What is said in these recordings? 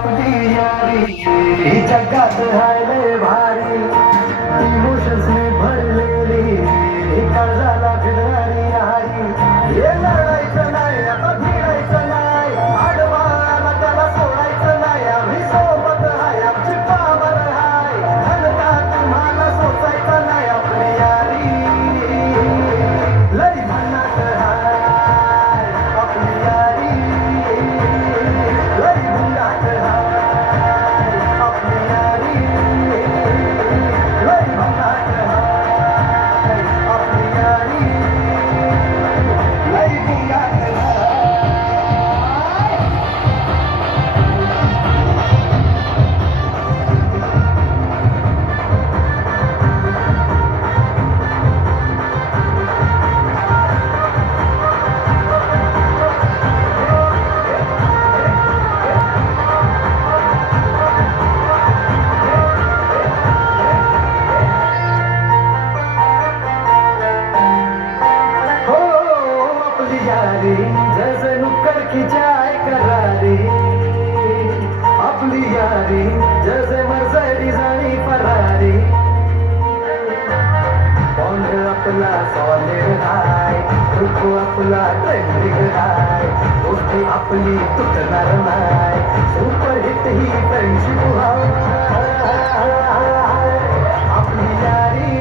आपली यारी जगात हाय लय भारी इमोशन्स ने भरलेली कर्जाला फिरणारी यारी हे लढायचं नाही आता भिडायचं नाही आडवाला त्याला सोडायचं नाही आम्ही सोबत हाय आमची पावर हाय धनका तुम्हाला सोचायचं नाही आपली यारी लय भन्नाट हाय आपली यारी लय भन्नाट हाय आपली यारी लय भन्नाट हाय आपली यारी लय भन्नाट हाय हो आपली यारी जसं नुक्कड की चाय करारी आपली यारी जसे मर्सिडीज आणि फरारी बॉन्ड आपला सॉलिड हाय ग्रुप आपला ट्रेंडिंग हाय गोष्टी आपली तुटणार नाही सुपर हिट ही फ्रेंडशिप आपली यारी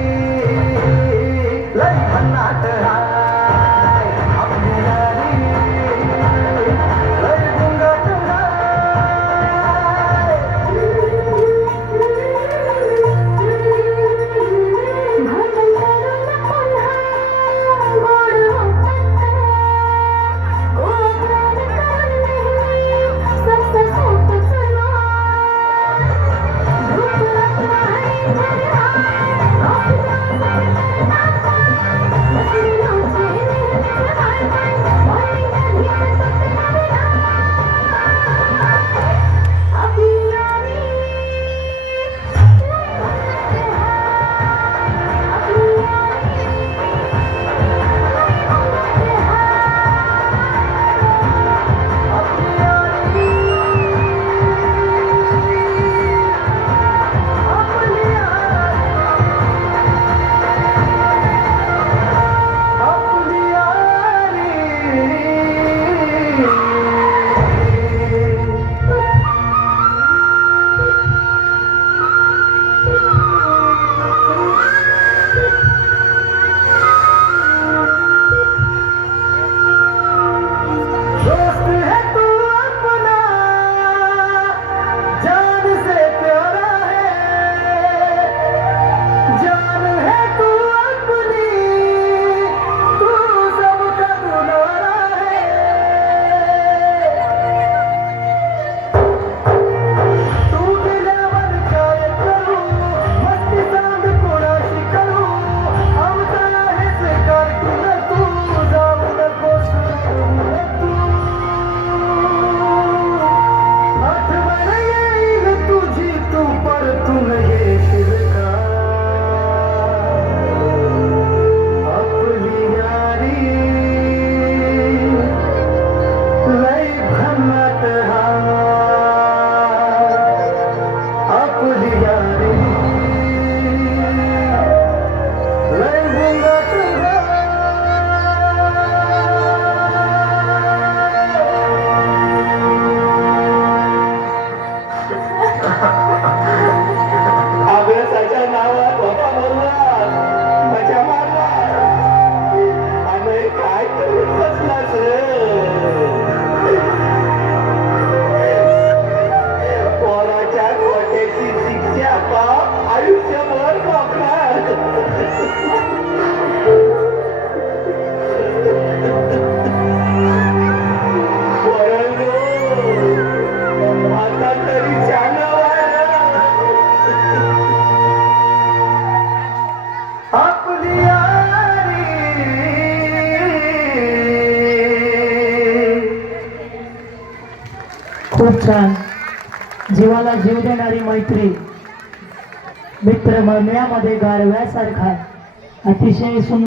लय भन्नाट हाय आपली यारी लय गुंगाट दोस्त है तू अपना जान से प्यारा है जान है तू अपनी तू सबका दुलारा है तू गेल्यावर काय करू मस्ती सांग कोणाशी करू आमचा आहेस कार्टून तू जाऊ नकोस तू आठवण येईल तुझी तू परतून येशील का आपली यारी लय भन्नाट हाय आपली यारी लय भन्नाट हाय अभ्यासाच्या नावात होता बोलला मजा मारला आणि काय करून बसलास पोराच्या कोट्याची शिक्षा पाप आयुष्यभर भोगणार पोरांनो, आता तरी आपली यारी खूप छान जीवाला जीव देणारी मैत्री मित्र म्हणण्यामध्ये गारव्यासारखा अतिशय सुंदर